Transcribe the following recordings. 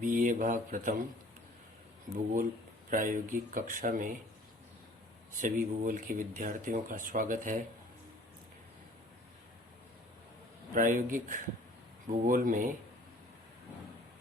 BA भाग प्रथम भूगोल प्रायोगिक कक्षा में सभी भूगोल के विद्यार्थियों का स्वागत है। प्रायोगिक भूगोल में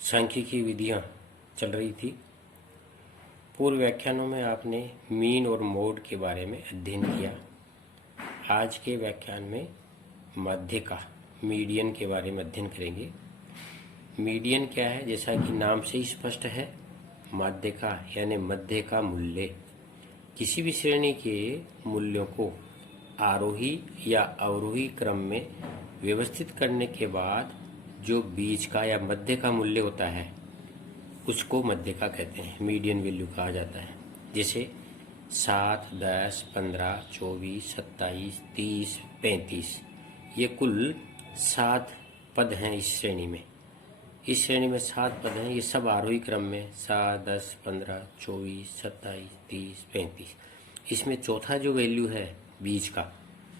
सांख्यिकी विधियां चल रही थी। पूर्व व्याख्यानों में आपने मीन और मोड के बारे में अध्ययन किया। आज के व्याख्यान में माध्यिका मीडियन के बारे में अध्ययन करेंगे। मीडियन क्या है? जैसा कि नाम से ही स्पष्ट है, माध्यिका यानी मध्य का मूल्य। किसी भी श्रेणी के मूल्यों को आरोही या अवरोही क्रम में व्यवस्थित करने के बाद जो बीच का या मध्य का मूल्य होता है उसको मध्यिका कहते हैं, मीडियन वैल्यू कहा जाता है। जैसे 7, 10, 15, 24, 27, 30, 35 ये कुल 7 पद हैं इस श्रेणी में। इस श्रेणी में 7 पद हैं। ये सब आरोही क्रम में 7, 10, 15, 24, 27, 30, 35। इसमें चौथा जो वैल्यू है बीच का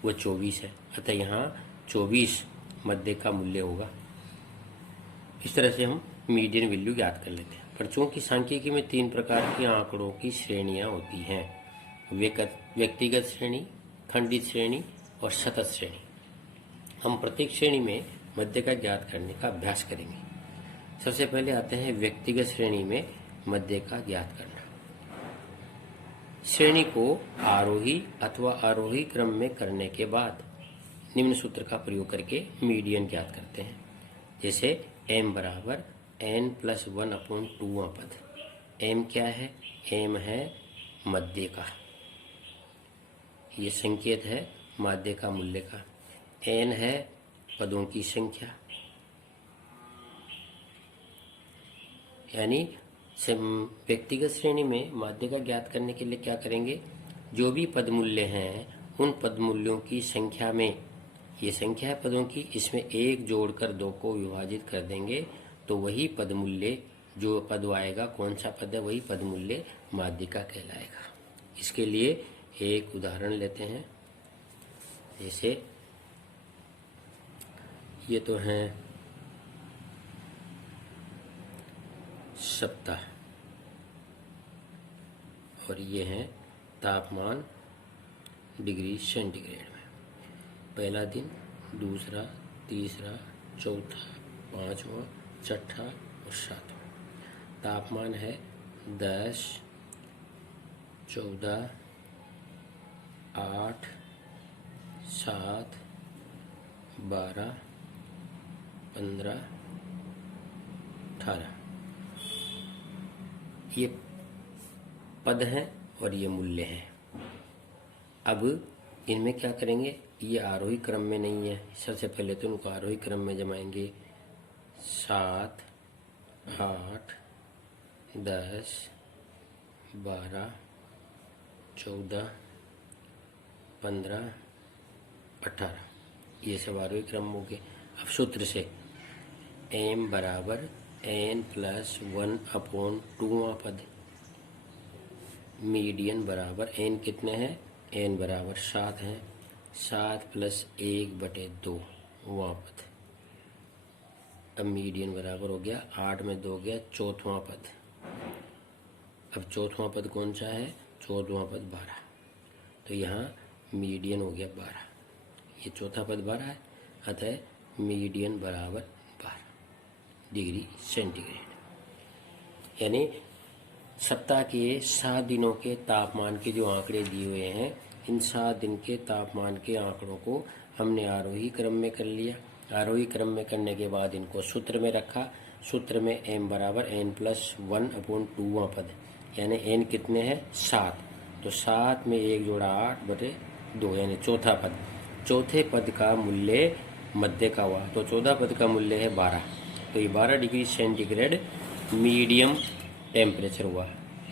वो 24 है। अतः यहाँ 24 मध्य का मूल्य होगा। इस तरह से हम मीडियन वैल्यू ज्ञात कर लेते हैं। पर चूंकि सांख्यिकी में 3 प्रकार के आंकड़ों की श्रेणियां होती हैं, व्यक्तिगत श्रेणी, खंडित श्रेणी और सतत श्रेणी। हम प्रत्येक श्रेणी में मध्य का ज्ञात करने का अभ्यास करेंगे। सबसे पहले आते हैं व्यक्तिगत श्रेणी में मध्य का ज्ञात करना। श्रेणी को आरोही अथवा आरोही क्रम में करने के बाद निम्न सूत्र का प्रयोग करके मीडियन ज्ञात करते हैं। जैसे m बराबर n+1/2वां पद। m क्या है? m है मध्य का, ये संकेत है माध्य का मूल्य का। n है पदों की संख्या, यानी व्यक्तिगत श्रेणी में माध्य का ज्ञात करने के लिए क्या करेंगे? जो भी पद मूल्य हैं उन पद मूल्यों की संख्या में, ये संख्या है पदों की, इसमें 1 जोड़कर 2 को विभाजित कर देंगे तो वही पद मूल्य, जो पद आएगा कौन सा पद है, वही पद मूल्य माध्य का कहलाएगा। इसके लिए एक उदाहरण लेते हैं। जैसे ये तो है सप्ताह और ये है तापमान डिग्री सेंटीग्रेड में। पहला दिन, दूसरा, तीसरा, चौथा, 5वां, 6वां और 7वां। तापमान है 10, 14, 8, 7, 12, 15, 18। ये पद हैं और ये मूल्य हैं। अब इनमें क्या करेंगे? ये आरोही क्रम में नहीं है। सबसे पहले तो इनको आरोही क्रम में जमाएंगे। 7, 8, 10, 12, 14, 15, 18 ये सब आरोही क्रम हो गए। अब सूत्र से m बराबर n+1/2वां पद। मीडियन बराबर n कितने हैं? n बराबर 7 है। 7 + 1/2वां पद। अब मीडियन बराबर हो गया 8 में 2 गया 4वां पद। अब 4वां पद कौन सा है? 4वां पद 12। तो यहाँ मीडियन हो गया 12। ये चौथा पद 12 है, अतः मीडियन बराबर 12 डिग्री सेंटीग्रेड। यानी सप्ताह के 7 दिनों के तापमान के जो आंकड़े दिए हुए हैं, इन 7 दिन के तापमान के आंकड़ों को हमने आरोही क्रम में कर लिया। आरोही क्रम में करने के बाद इनको सूत्र में रखा। सूत्र में m बराबर n+1/2वां पद, यानी n कितने हैं? 7। तो 7 में 1 जोड़ा 8/2 यानी चौथा पद। चौथे पद का मूल्य मध्य का हुआ, तो 14 पद का मूल्य है 12। तो ये 12 डिग्री सेंटीग्रेड मीडियम टेम्परेचर हुआ।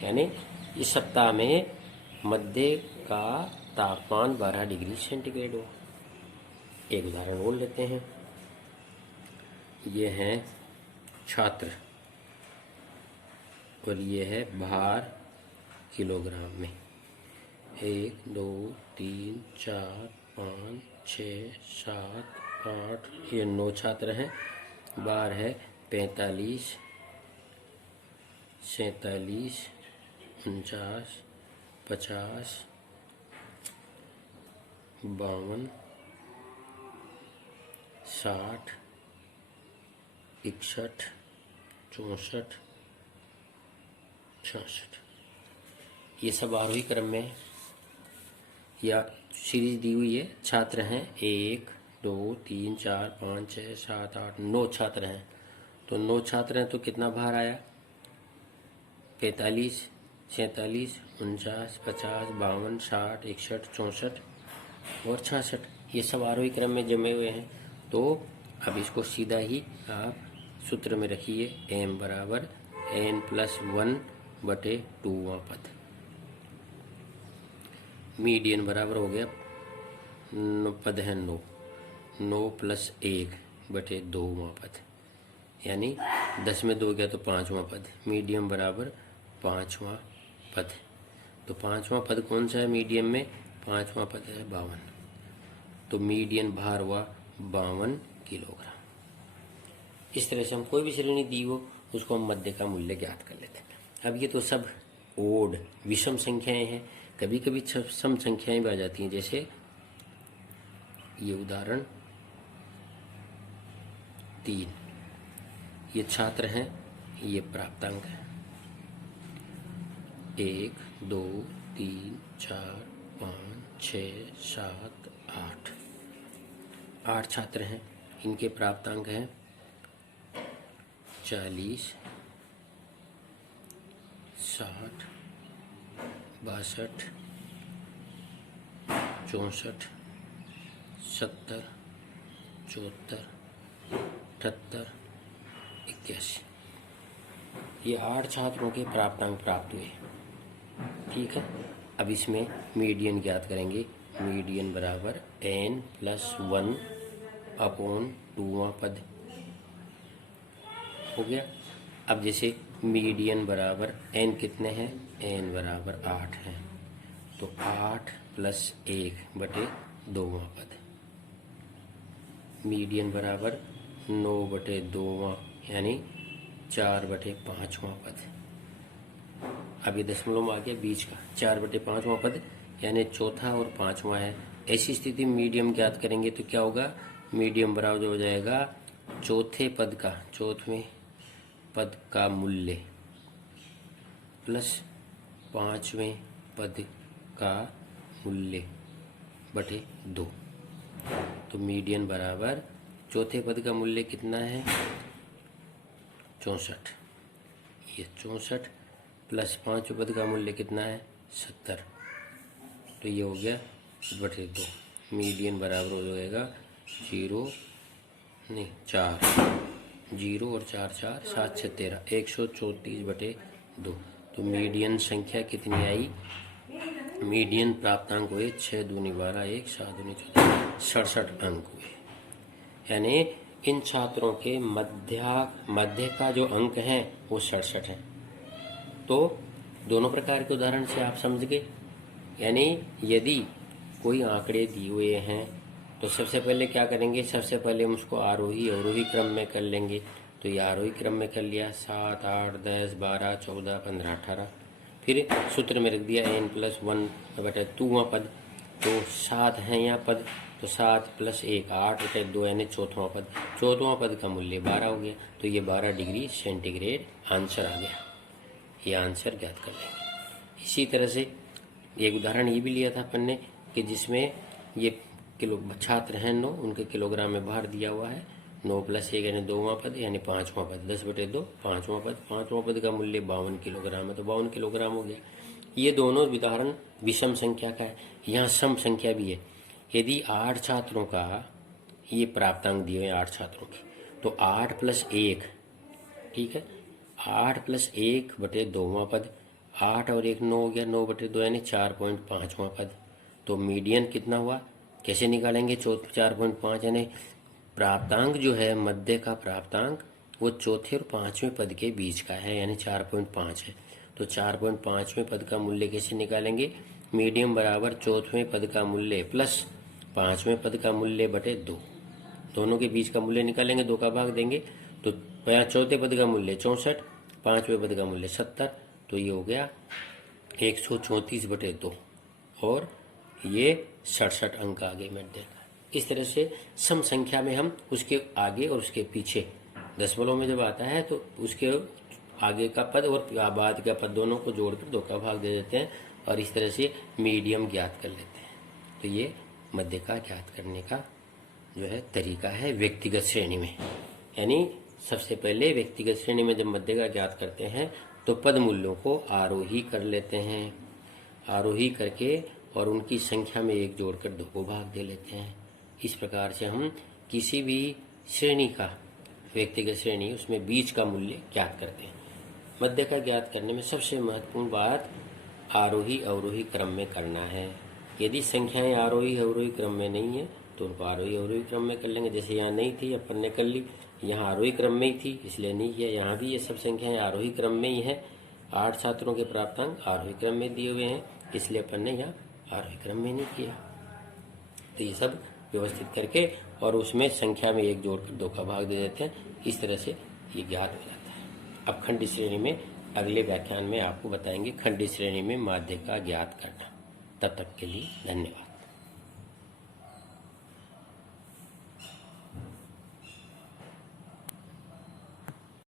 यानी इस सप्ताह में मध्य का तापमान 12 डिग्री सेंटीग्रेड हुआ। एक उदाहरण और लेते हैं। ये हैं छात्र और ये है भार किलोग्राम में। 1, 2, 3, 4, 5, 6, 7, 8 ये 9 छात्र हैं। बार है 45 47, 49, 50, 52, 60, 61, 64, 66। ये सब आरोही क्रम में या सीरीज दी हुई है। छात्र हैं 1, 2, 3, 4, 5, 6, 7, 8, 9 छात्र हैं। तो 9 छात्र हैं तो कितना भार आया? 45, 46, 49, 50, 52, 60, 61, 64 और 66। ये सब आरोही क्रम में जमे हुए हैं। तो अब इसको सीधा ही आप सूत्र में रखिए, m बराबर n+1/2वां पद। मीडियन बराबर हो गया, पद है 9, 9 + 1/2वां पद, यानी 10 में 2 गया तो 5वां पद। मीडियम बराबर 5वां पद। तो 5वां पद कौन सा है मीडियम में? 5वां पद है 52। तो मीडियन भार हुआ 52 किलोग्राम। इस तरह से हम कोई भी श्रेणी दी हो उसको हम मध्य का मूल्य ज्ञात कर लेते हैं। अब ये तो सब ओड विषम संख्याएं हैं, कभी कभी सम संख्याएं भी आ जाती हैं। जैसे ये उदाहरण 3, ये छात्र हैं, ये प्राप्तांक है 1, 2, 3, 4, 5, 6, 7, 8। 8 छात्र हैं, इनके प्राप्तांक हैं 40, 60, 62, 64, 70, 74, 78, 81। ये 8 छात्रों के प्राप्तांक प्राप्त हुए। ठीक है, अब इसमें मीडियन ज्ञात करेंगे। मीडियन बराबर n+1/2वां पद हो गया। अब जैसे मीडियन बराबर n कितने हैं? n बराबर 8 है, तो 8 + 1/2वां पद। मीडियन बराबर 9/2वां यानी 4/5वां पद। अब ये दशमलव में आ गया बीच का, 4/5वां पद यानी चौथा और 5वां है। ऐसी स्थिति में मीडियम ज्ञात करेंगे तो क्या होगा? मीडियम बराबर हो जाएगा चौथवें पद का मूल्य प्लस 5वें पद का मूल्य बटे 2। तो मीडियन बराबर चौथे पद का मूल्य कितना है? 64। ये 64 प्लस 5वें पद का मूल्य कितना है? 70। तो ये हो गया बटे 2। मीडियन बराबर हो जाएगा 4 0 और 4 4 7 6 13 134/2। तो मीडियन संख्या कितनी आई? मीडियन प्राप्तांक हुए 6 दूनी 12 1 7 दूनी 14 67 अंक हुए। यानी इन छात्रों के मध्य का जो अंक है वो 67 है। तो दोनों प्रकार के उदाहरण से आप समझ गए। यानी यदि कोई आंकड़े दिए हुए हैं तो सबसे पहले क्या करेंगे? सबसे पहले हम उसको आरोही अवरोही क्रम में कर लेंगे। तो ये आरोही क्रम में कर लिया, 7 8 10 12 14 15 18। फिर सूत्र में रख दिया n+1/2वां पद। तो 7 है यहाँ पद, तो 7 + 1 8/2 यानी चौथवां पद। चौथवां पद का मूल्य 12 हो गया। तो ये 12 डिग्री सेंटीग्रेड आंसर आ गया। ये आंसर ज्ञात कर लेंगे। इसी तरह से एक उदाहरण ये भी लिया था अपन ने कि जिसमें ये किलो छात्र हैं 9, उनके किलोग्राम में भार दिया हुआ है। 9 + 1 यानी 2वां पद यानी 5वां पद, 10/2 5वां पद। 5वां पद का मूल्य 52 किलोग्राम है, तो 52 किलोग्राम हो गया। ये दोनों उदाहरण विषम संख्या का है। यहाँ सम संख्या भी है। यदि 8 छात्रों का ये प्राप्तांक दिए हुए 8 छात्रों के, तो 8 + 1, ठीक है, 8 + 1/2वां पद। 8 और 1 9 हो गया, 9/2 यानी 4.5वां पद। तो मीडियन कितना हुआ? कैसे निकालेंगे? 4.5 यानी प्राप्तांक जो है मध्य का प्राप्तांक वो चौथे और 5वें पद के बीच का है, यानी 4.5 है। तो 4.5वें पद का मूल्य कैसे निकालेंगे? मीडियम बराबर चौथवें पद का मूल्य प्लस 5वें पद का मूल्य बटे 2। दोनों के बीच का मूल्य निकालेंगे, 2 का भाग देंगे। तो चौथे पद का मूल्य 64, पांचवें पद का मूल्य 70, तो ये हो गया 134/2 और ये 67 अंक आ गए मध्य का। इस तरह से सम संख्या में हम उसके आगे और उसके पीछे दशमलव में जब आता है तो उसके आगे का पद और बाद का पद दोनों को जोड़कर 2 का भाग दे देते हैं और इस तरह से मीडियम ज्ञात कर लेते हैं। तो ये मध्य का ज्ञात करने का जो है तरीका है व्यक्तिगत श्रेणी में। यानी सबसे पहले व्यक्तिगत श्रेणी में जब मध्य का ज्ञात करते हैं तो पद मूल्यों को आरोही कर लेते हैं, आरोही करके और उनकी संख्या में 1 जोड़कर 2 को भाग दे लेते हैं। इस प्रकार से हम किसी भी श्रेणी का व्यक्तिगत श्रेणी उसमें बीच का मूल्य ज्ञात करते हैं। मध्य का ज्ञात करने में सबसे महत्वपूर्ण बात आरोही अवरोही क्रम में करना है। यदि संख्याएं आरोही अवरोही क्रम में नहीं है तो उनको आरोही अवरोही क्रम में कर लेंगे। जैसे यहाँ नहीं थी, अपन ने कर ली, यहाँ आरोही क्रम में ही थी इसलिए नहीं किया। यहाँ भी ये सब संख्याएं आरोही क्रम में ही है। 8 छात्रों के प्राप्तांक आरोही क्रम में दिए हुए हैं इसलिए अपन ने यहाँ आरोही क्रम में नहीं किया। तो ये सब व्यवस्थित करके और उसमें संख्या में 1 जोड़कर 2 का भाग दे देते हैं। इस तरह से ये ज्ञात हो जाता है। अब खंड श्रेणी में अगले व्याख्यान में आपको बताएंगे खंड श्रेणी में माध्य का ज्ञात करना। तब तक के लिए धन्यवाद।